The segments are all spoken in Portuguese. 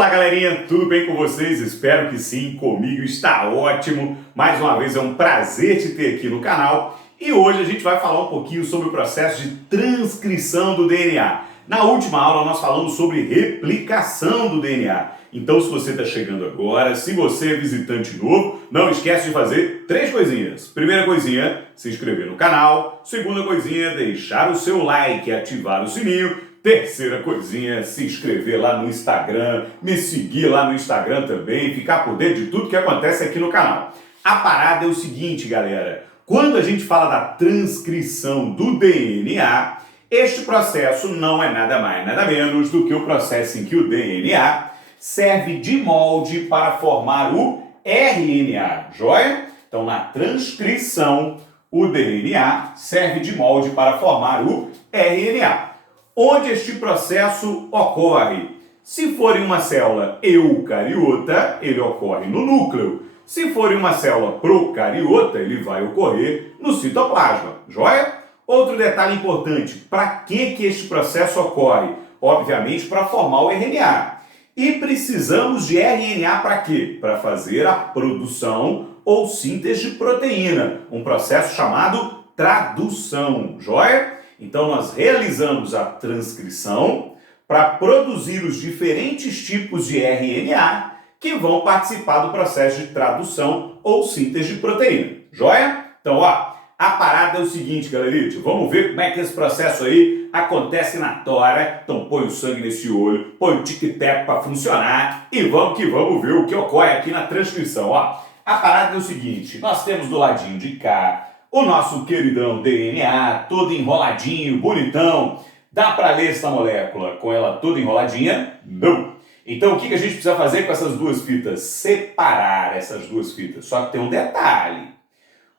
Olá, galerinha, tudo bem com vocês? Espero que sim, comigo está ótimo. Mais uma vez é um prazer te ter aqui no canal e hoje a gente vai falar um pouquinho sobre o processo de transcrição do DNA. Na última aula nós falamos sobre replicação do DNA. Então, se você está chegando agora, se você é visitante novo, não esquece de fazer 3 coisinhas. Primeira coisinha, se inscrever no canal. Segunda coisinha, deixar o seu like e ativar o sininho. Terceira coisinha, se inscrever lá no Instagram, me seguir lá no Instagram também, ficar por dentro de tudo que acontece aqui no canal. A parada é o seguinte, galera, quando a gente fala da transcrição do DNA, este processo não é nada mais, nada menos do que o processo em que o DNA serve de molde para formar o RNA, joia? Então, na transcrição, o DNA serve de molde para formar o RNA. Onde este processo ocorre? Se for em uma célula eucariota, ele ocorre no núcleo. Se for em uma célula procariota, ele vai ocorrer no citoplasma, joia? Outro detalhe importante, para que este processo ocorre? Obviamente para formar o RNA. E precisamos de RNA para quê? Para fazer a produção ou síntese de proteína, um processo chamado tradução, joia? Então, nós realizamos a transcrição para produzir os diferentes tipos de RNA que vão participar do processo de tradução ou síntese de proteína. Joia? Então, ó, a parada é o seguinte, galerinha. Vamos ver como é que esse processo aí acontece na tora. Então, põe o sangue nesse olho, põe o tic-tac para funcionar e vamos que vamos ver o que ocorre aqui na transcrição. Ó, a parada é o seguinte, nós temos do ladinho de cá o nosso queridão DNA, todo enroladinho, bonitão. Dá para ler essa molécula com ela toda enroladinha? Não. Então, o que a gente precisa fazer com essas duas fitas? Separar essas duas fitas. Só que tem um detalhe.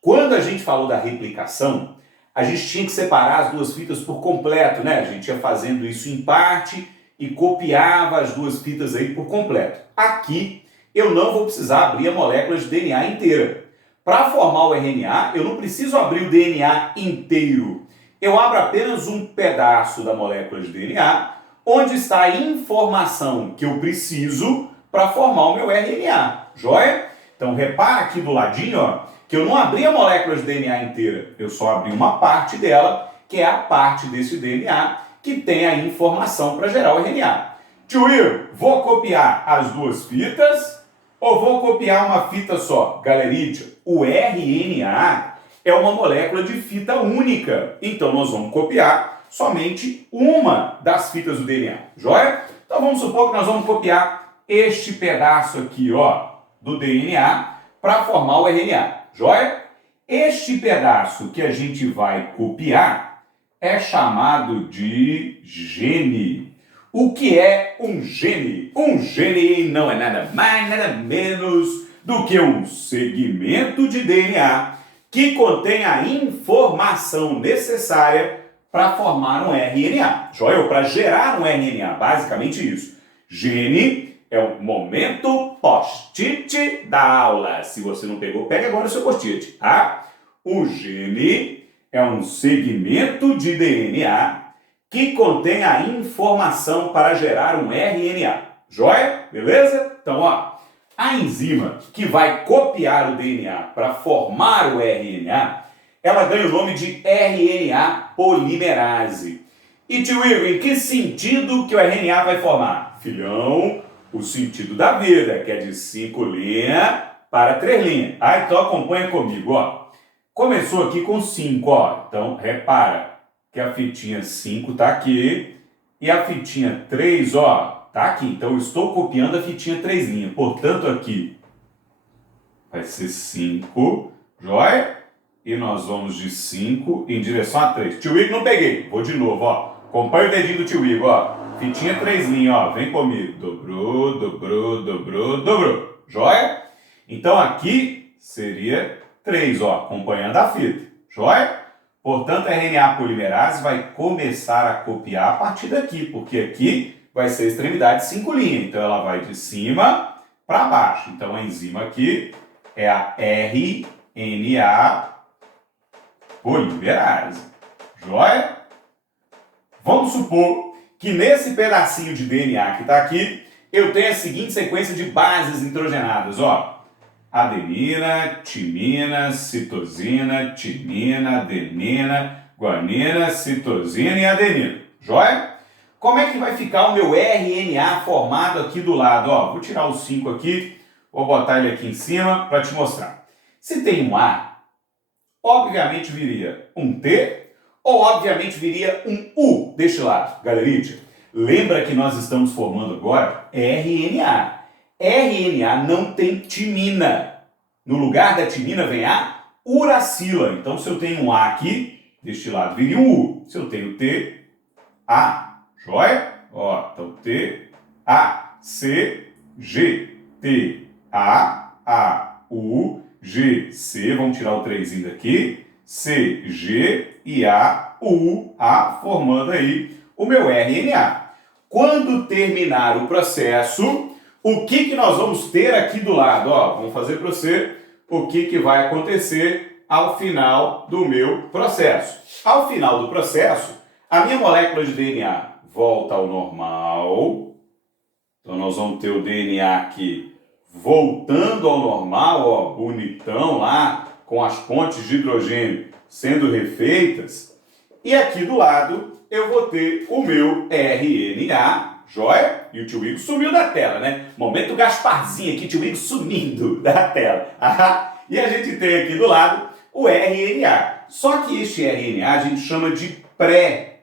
Quando a gente falou da replicação, a gente tinha que separar as duas fitas por completo, né? A gente ia fazendo isso em parte e copiava as duas fitas aí por completo. Aqui, eu não vou precisar abrir a molécula de DNA inteira. Para formar o RNA, eu não preciso abrir o DNA inteiro. Eu abro apenas um pedaço da molécula de DNA, onde está a informação que eu preciso para formar o meu RNA. Joia? Então, repara aqui do ladinho, ó, que eu não abri a molécula de DNA inteira. Eu só abri uma parte dela, que é a parte desse DNA que tem a informação para gerar o RNA. Tio Will, vou copiar as duas fitas ou vou copiar uma fita só? Galerinha, o RNA é uma molécula de fita única. Então, nós vamos copiar somente uma das fitas do DNA. Joia? Então, vamos supor que nós vamos copiar este pedaço aqui, ó, do DNA para formar o RNA. Joia? Este pedaço que a gente vai copiar é chamado de gene. O que é um gene? Um gene não é nada mais, nada menos do que um segmento de DNA que contém a informação necessária para formar um RNA. Joia? Ou para gerar um RNA, basicamente isso. Gene é o momento post-it da aula. Se você não pegou, pega agora o seu post-it, tá? O gene é um segmento de DNA que contém a informação para gerar um RNA. Joia? Beleza? Então, ó, a enzima que vai copiar o DNA para formar o RNA, ela ganha o nome de RNA polimerase. E, tio Igor, em que sentido que o RNA vai formar? Filhão, o sentido da vida, que é de 5 linhas para 3 linhas. Ah, então acompanha comigo, ó. Começou aqui com 5, ó. Então, repara que a fitinha 5 está aqui e a fitinha 3, ó, está aqui. Então, eu estou copiando a fitinha 3 linhas. Portanto, aqui vai ser 5, joia? E nós vamos de 5 em direção a 3. Tio Igor, não peguei. Vou de novo, ó. Acompanha o dedinho do tio Igor, ó. Fitinha 3 linhas, ó. Vem comigo. Dobrou, dobrou, dobrou, dobrou. Joia? Então, aqui seria 3, ó. Acompanhando a fita. Joia? Portanto, a RNA polimerase vai começar a copiar a partir daqui, porque aqui vai ser a extremidade 5 linhas. Então, ela vai de cima para baixo. Então, a enzima aqui é a RNA polimerase. Joia? Vamos supor que nesse pedacinho de DNA que está aqui, eu tenho a seguinte sequência de bases nitrogenadas, ó. Adenina, timina, citosina, timina, adenina, guanina, citosina e adenina. Joia? Como é que vai ficar o meu RNA formado aqui do lado? Ó, vou tirar o 5 aqui, vou botar ele aqui em cima para te mostrar. Se tem um A, obviamente viria um T, ou obviamente viria um U deste lado. Galerinha, lembra que nós estamos formando agora RNA. RNA não tem timina. No lugar da timina vem a uracila. Então, se eu tenho um A aqui, deste lado viria um U. Se eu tenho T, A. Joia? Ó, então T, A, C, G, T, A, U, G, C. Vamos tirar o 3 daqui. C, G e A, U, A, formando aí o meu RNA. Quando terminar o processo, o que nós vamos ter aqui do lado? Ó, vamos fazer para você o que vai acontecer ao final do meu processo. Ao final do processo, a minha molécula de DNA volta ao normal. Então, nós vamos ter o DNA aqui voltando ao normal, ó, bonitão lá, com as pontes de hidrogênio sendo refeitas. E aqui do lado, eu vou ter o meu RNA, joia? E o tio Igor sumiu da tela, né? Momento Gasparzinho aqui, tio Igor sumindo da tela. E a gente tem aqui do lado o RNA. Só que este RNA a gente chama de pré-RNA.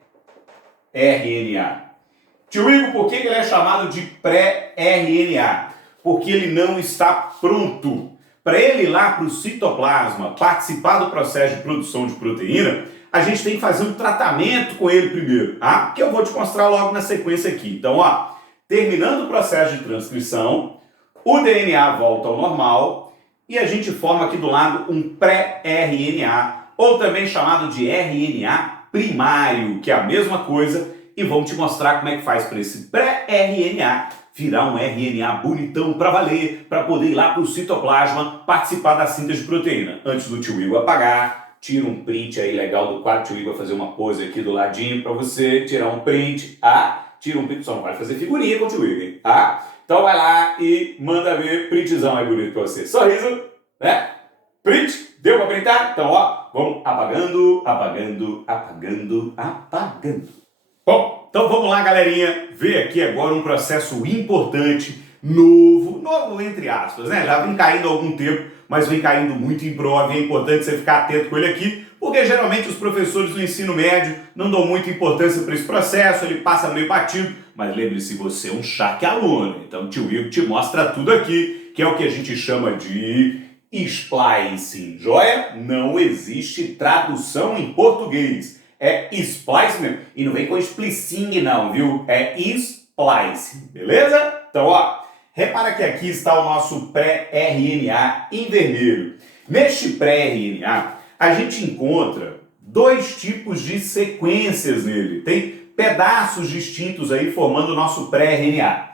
Tio Igor, por que ele é chamado de pré-RNA? Porque ele não está pronto. Para ele ir lá para o citoplasma participar do processo de produção de proteína, a gente tem que fazer um tratamento com ele primeiro, tá? Que eu vou te mostrar logo na sequência aqui. Então, ó, terminando o processo de transcrição, o DNA volta ao normal e a gente forma aqui do lado um pré-RNA, ou também chamado de RNA primário, que é a mesma coisa, e vamos te mostrar como é que faz para esse pré-RNA virar um RNA bonitão para valer, para poder ir lá para o citoplasma participar da síntese de proteína. Antes do tio Igor apagar, tira um print aí legal do quadro, o tio Igor vai fazer uma pose aqui do ladinho para você tirar um print, tira um print, só não vai fazer figurinha com o tio Igor, hein? Então vai lá e manda ver, printzão aí bonito para você. Sorriso, né? Print, deu para printar? Então, ó, vamos apagando, apagando, apagando, apagando. Bom, então vamos lá, galerinha, ver aqui agora um processo importante, novo entre aspas, né? Já vem caindo há algum tempo, mas vem caindo muito em prova e é importante você ficar atento com ele aqui, porque geralmente os professores do ensino médio não dão muita importância para esse processo, ele passa meio batido, mas lembre-se, você é um charque aluno, então o tio Igor te mostra tudo aqui, que é o que a gente chama de splicing, joia? Não existe tradução em português. É splice mesmo. E não vem com splicing não, viu? É splicing, beleza? Então, ó, repara que aqui está o nosso pré-RNA em vermelho. Neste pré-RNA, a gente encontra dois tipos de sequências nele. Tem pedaços distintos aí formando o nosso pré-RNA.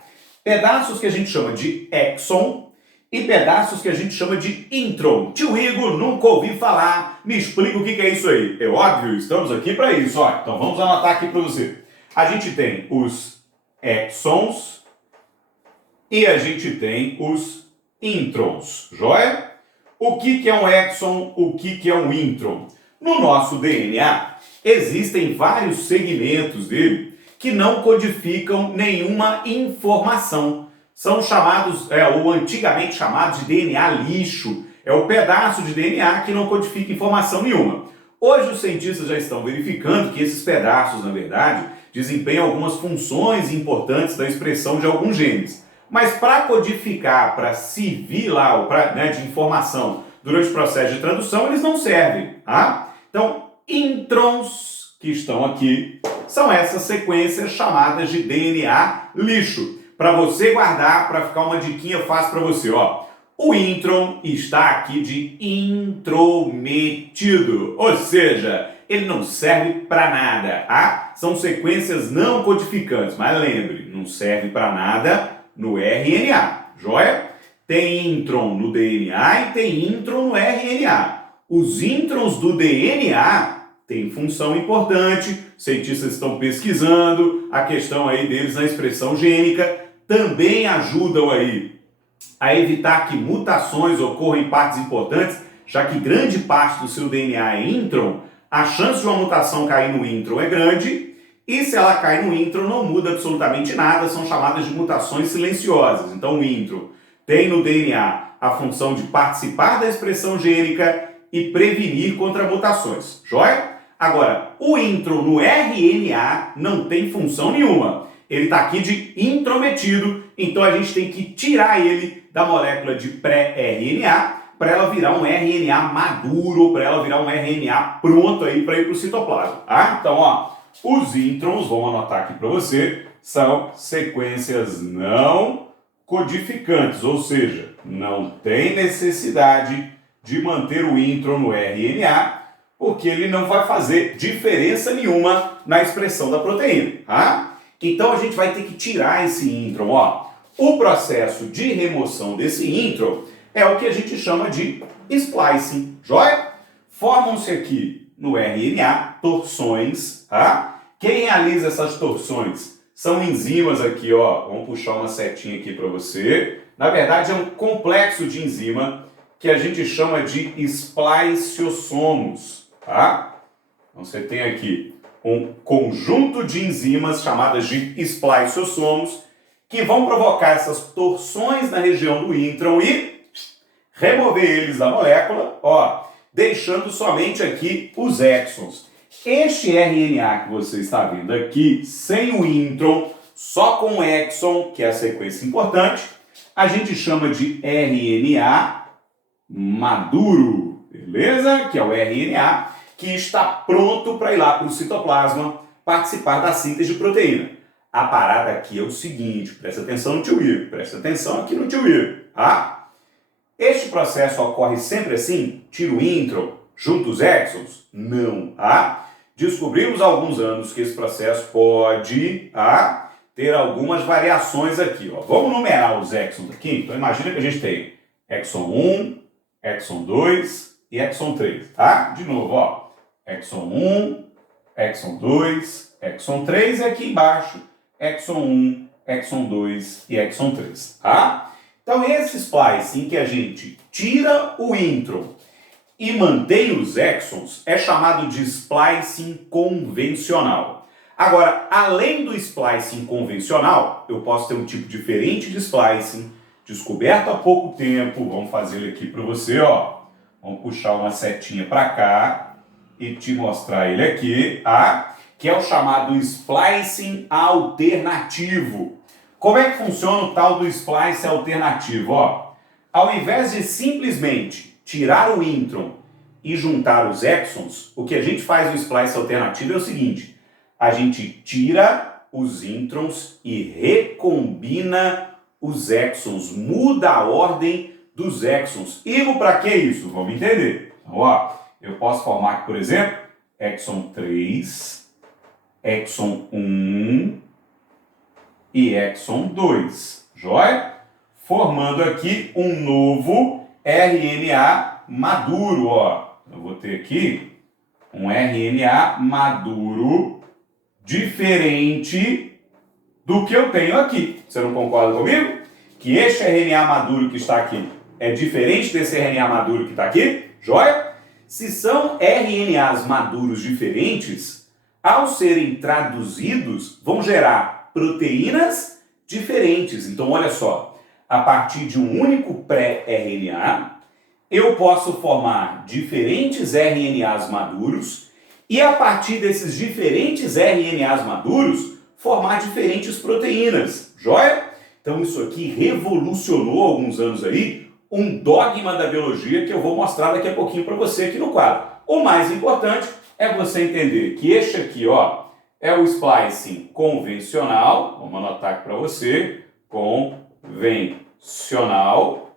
Pedaços que a gente chama de exon e pedaços que a gente chama de intron. Tio Igor, nunca ouvi falar, me explica o que é isso aí. É óbvio, estamos aqui para isso. Ó. Então vamos anotar aqui para você. A gente tem os exons e a gente tem os introns, joia? O que é um exon, o que é um intron? No nosso DNA, existem vários segmentos dele que não codificam nenhuma informação. São chamados, ou antigamente chamados de DNA lixo. É o pedaço de DNA que não codifica informação nenhuma. Hoje os cientistas já estão verificando que esses pedaços, na verdade, desempenham algumas funções importantes da expressão de alguns genes. Mas para codificar, para servir lá, de informação durante o processo de tradução, eles não servem. Tá? Então, introns que estão aqui são essas sequências chamadas de DNA lixo. Para você guardar, para ficar uma diquinha fácil para você, ó. O intron está aqui de intrometido, ou seja, ele não serve para nada, tá? São sequências não codificantes, mas lembre, não serve para nada no RNA, joia? Tem intron no DNA e tem intron no RNA. Os introns do DNA têm função importante, cientistas estão pesquisando a questão aí deles na expressão gênica, também ajudam aí a evitar que mutações ocorram em partes importantes, já que grande parte do seu DNA é intron, a chance de uma mutação cair no intron é grande, e se ela cai no intron não muda absolutamente nada, são chamadas de mutações silenciosas. Então o intron tem no DNA a função de participar da expressão gênica e prevenir contra mutações, joia? Agora, o intron no RNA não tem função nenhuma. Ele está aqui de intrometido, então a gente tem que tirar ele da molécula de pré-RNA para ela virar um RNA maduro, para ela virar um RNA pronto aí para ir para o citoplasma. Tá? Então, ó, os introns, vamos anotar aqui para você, são sequências não codificantes, ou seja, não tem necessidade de manter o intron no RNA, porque ele não vai fazer diferença nenhuma na expressão da proteína. Tá? Então a gente vai ter que tirar esse intron. Ó. O processo de remoção desse intron é o que a gente chama de splicing. Joia? Formam-se aqui no RNA torções. Tá? Quem realiza essas torções são enzimas aqui. Ó. Vamos puxar uma setinha aqui para você. Na verdade é um complexo de enzima que a gente chama de spliciosomos. Tá? Então você tem aqui um conjunto de enzimas chamadas de spliciosomos que vão provocar essas torções na região do intron e remover eles da molécula, ó, deixando somente aqui os exons. Este RNA que você está vendo aqui, sem o intron, só com o exon, que é a sequência importante, a gente chama de RNA maduro, beleza? Que é o RNA que está pronto para ir lá para o citoplasma participar da síntese de proteína. A parada aqui é o seguinte, presta atenção no tio Igor, presta atenção aqui no tio Igor, tá? Este processo ocorre sempre assim? Tira o intron, junta os exons? Não, tá? Descobrimos há alguns anos que esse processo pode ter algumas variações aqui, ó. Vamos numerar os exons aqui? Então imagina que a gente tem exon 1, exon 2 e exon 3, tá? De novo, ó. Exon 1, exon 2, exon 3 e aqui embaixo, exon 1, exon 2 e exon 3, tá? Então esse splice em que a gente tira o intron e mantém os exons é chamado de splicing convencional. Agora, além do splicing convencional, eu posso ter um tipo diferente de splicing, descoberto há pouco tempo. Vamos fazer ele aqui para você, ó. Vamos puxar uma setinha para cá e te mostrar ele aqui, que é o chamado splicing alternativo. Como é que funciona o tal do splice alternativo? Ó, ao invés de simplesmente tirar o intron e juntar os exons, o que a gente faz no splice alternativo é o seguinte: a gente tira os introns e recombina os exons, muda a ordem dos exons. E para que isso? Vamos entender. Então, ó, eu posso formar aqui, por exemplo, exon 3, exon 1 e exon 2, joia? Formando aqui um novo RNA maduro, ó. Eu vou ter aqui um RNA maduro diferente do que eu tenho aqui. Você não concorda comigo? Que este RNA maduro que está aqui é diferente desse RNA maduro que está aqui, joia? Se são RNAs maduros diferentes, ao serem traduzidos, vão gerar proteínas diferentes. Então, olha só, a partir de um único pré-RNA, eu posso formar diferentes RNAs maduros e, a partir desses diferentes RNAs maduros, formar diferentes proteínas, joia? Então, isso aqui revolucionou há alguns anos aí um dogma da biologia que eu vou mostrar daqui a pouquinho para você aqui no quadro. O mais importante é você entender que este aqui, ó, é o splicing convencional. Vamos anotar aqui para você. Convencional,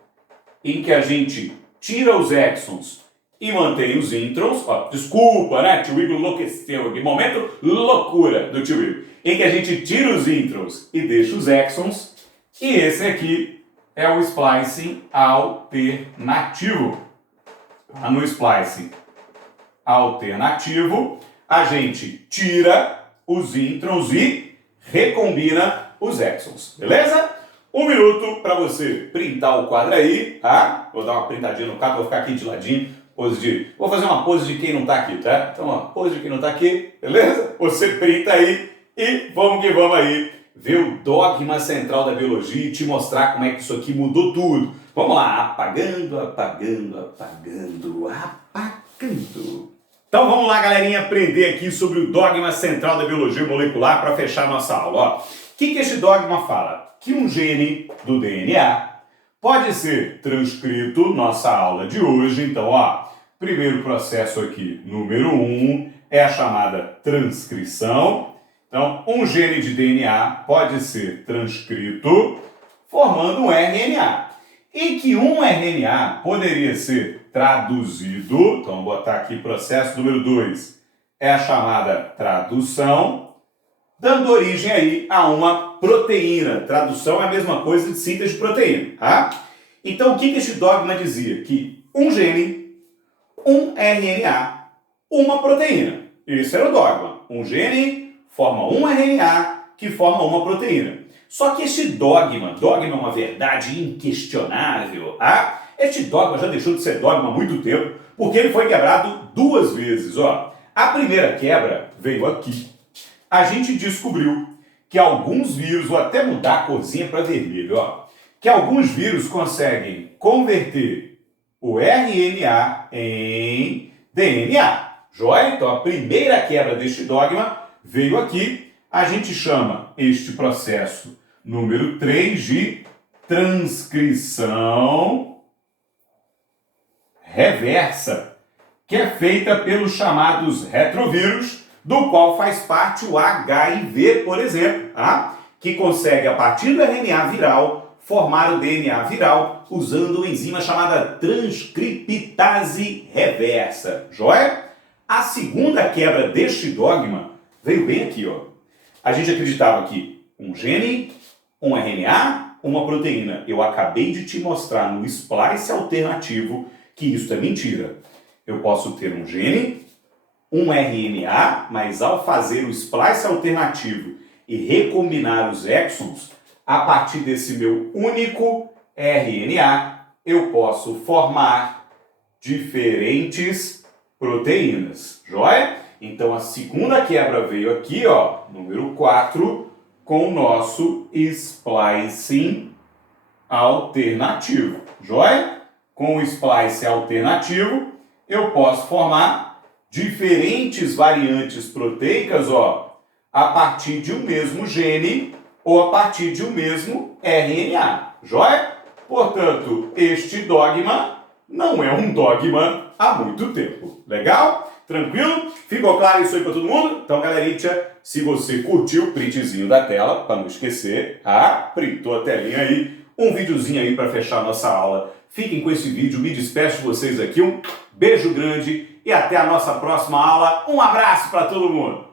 em que a gente tira os exons e mantém os introns. Ó, desculpa, né? Tio Igor enlouqueceu aqui. Momento loucura do tio Igor. Em que a gente tira os introns e deixa os exons. E esse aqui é o splicing alternativo. No splicing alternativo, a gente tira os introns e recombina os exons, beleza? 1 minuto para você printar o quadro aí, tá? Vou dar uma printadinha no quadro, vou ficar aqui de ladinho. Vou fazer uma pose de quem não tá aqui, tá? Então, ó, pose de quem não tá aqui, beleza? Você printa aí e vamos que vamos aí ver o dogma central da biologia e te mostrar como é que isso aqui mudou tudo. Vamos lá, apagando, apagando, apagando, apagando. Então vamos lá, galerinha, aprender aqui sobre o dogma central da biologia molecular para fechar nossa aula. Ó, o que este dogma fala? Que um gene do DNA pode ser transcrito, nossa aula de hoje. Então, ó, primeiro processo aqui, número 1, é a chamada transcrição. Então, um gene de DNA pode ser transcrito formando um RNA. E que um RNA poderia ser traduzido, então vou botar aqui processo número 2, é a chamada tradução, dando origem aí a uma proteína. Tradução é a mesma coisa de síntese de proteína, tá? Então, o que este dogma dizia? Que um gene, um RNA, uma proteína. Esse era o dogma. Um gene forma um RNA que forma uma proteína. Só que este dogma é uma verdade inquestionável, tá? Este dogma já deixou de ser dogma há muito tempo, porque ele foi quebrado 2 vezes, ó. A primeira quebra veio aqui. A gente descobriu que alguns vírus, vou até mudar a corzinha para vermelho, ó, que alguns vírus conseguem converter o RNA em DNA. Joia? Então a primeira quebra deste dogma veio aqui. A gente chama este processo número 3 de transcrição reversa, que é feita pelos chamados retrovírus, do qual faz parte o HIV, por exemplo, tá? Que consegue, a partir do RNA viral, formar o DNA viral usando uma enzima chamada transcriptase reversa. Joia? A segunda quebra deste dogma veio bem aqui, ó. A gente acreditava que um gene, um RNA, uma proteína. Eu acabei de te mostrar no splice alternativo que isso é mentira. Eu posso ter um gene, um RNA, mas ao fazer o splice alternativo e recombinar os exons, a partir desse meu único RNA, eu posso formar diferentes proteínas. Joia? Então a segunda quebra veio aqui, ó, número 4, com o nosso splicing alternativo. Joia? Com o splice alternativo, eu posso formar diferentes variantes proteicas, ó, a partir de um mesmo gene ou a partir de um mesmo RNA. Joia? Portanto, este dogma não é um dogma há muito tempo. Legal? Tranquilo? Ficou claro isso aí para todo mundo? Então, galerinha, se você curtiu o printzinho da tela, para não esquecer, printou a telinha aí, um videozinho aí para fechar a nossa aula. Fiquem com esse vídeo, me despeço de vocês aqui, um beijo grande e até a nossa próxima aula. Um abraço para todo mundo!